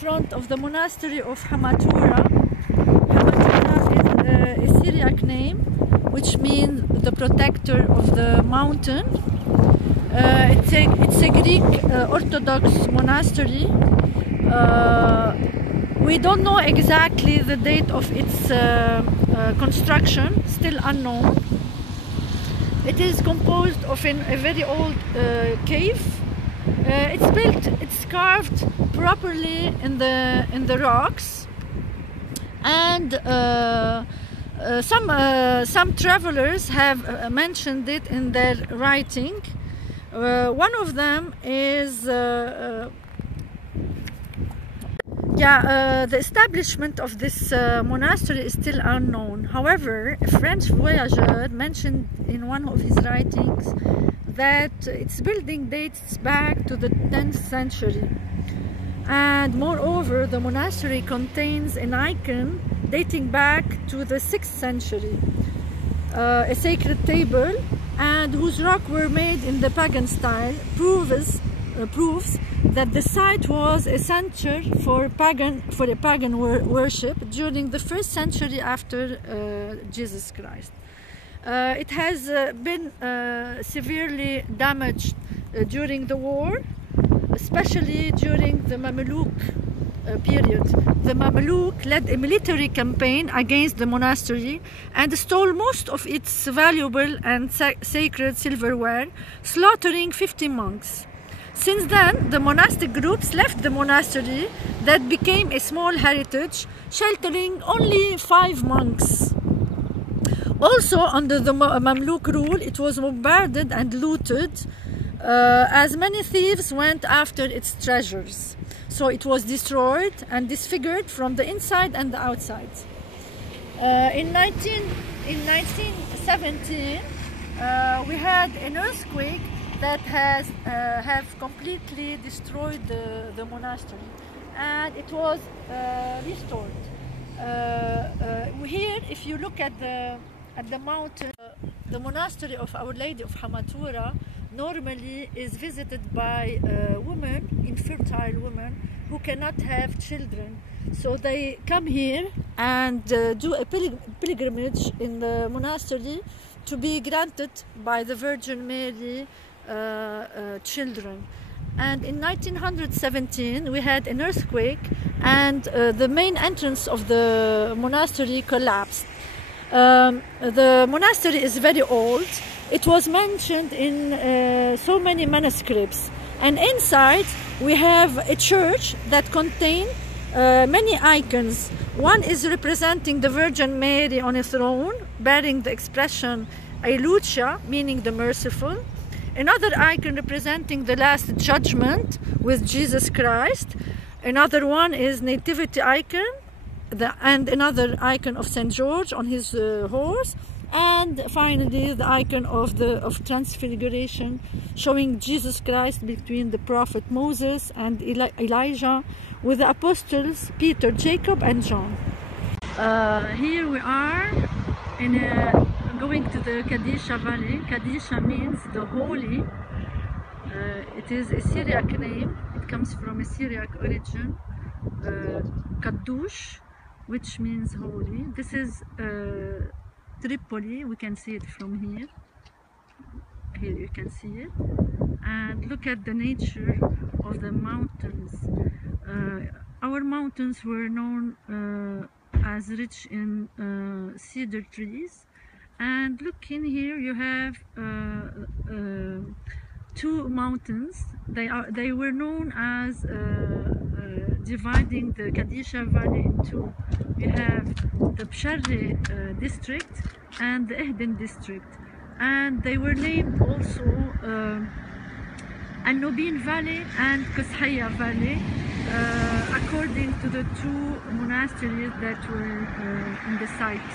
front of the monastery of Hamatura. Hamatura is a Syriac name, which means the protector of the mountain. It's a Greek Orthodox monastery. We don't know exactly the date of its construction, still unknown. It is composed of a very old cave. It's carved properly in the rocks, and some travelers have mentioned it in their writing. One of them is the establishment of this monastery is still unknown. However, a French voyageur mentioned in one of his writings that its building dates back to the 10th century. And moreover, the monastery contains an icon dating back to the 6th century, a sacred table, and whose rock were made in the pagan style, proves that the site was a center for a pagan worship during the 1st century after Jesus Christ. It has been severely damaged during the war, especially during the Mamluk period. The Mamluk led a military campaign against the monastery and stole most of its valuable and sacred silverware, slaughtering 50 monks. Since then, the monastic groups left the monastery that became a small heritage, sheltering only 5 monks. Also, under the Mamluk rule, it was bombarded and looted, as many thieves went after its treasures. So it was destroyed and disfigured from the inside and the outside. In 1917, we had an earthquake that have completely destroyed the monastery, and it was restored. Here, if you look at the mountain, the monastery of Our Lady of Hamatura normally is visited by women, infertile women, who cannot have children. So they come here and do a pilgrimage in the monastery to be granted by the Virgin Mary children. And in 1917 we had an earthquake, and the main entrance of the monastery collapsed. The monastery is very old. It was mentioned in so many manuscripts, and inside we have a church that contains many icons. One is representing the Virgin Mary on a throne, bearing the expression Lucia, meaning the merciful. Another icon representing the Last Judgment with Jesus Christ. Another one is Nativity icon, and another icon of St. George on his horse. And finally, the icon of Transfiguration, showing Jesus Christ between the prophet Moses and Elijah, with the apostles Peter, Jacob, and John. Here we are going to the Qadisha Valley. Qadisha means the holy. It is a Syriac name. It comes from a Syriac origin, Kaddush, which means holy. This is Tripoli. We can see it from here. Here you can see it. And look at the nature of the mountains. Our mountains were known as rich in cedar trees. And look in here, you have two mountains. They were known as dividing the Qadisha Valley in two. We have the Bsharri district and the Ehden district, and they were named also Al-Nubin Valley and Qusayya Valley, according to the two monasteries that were in the site.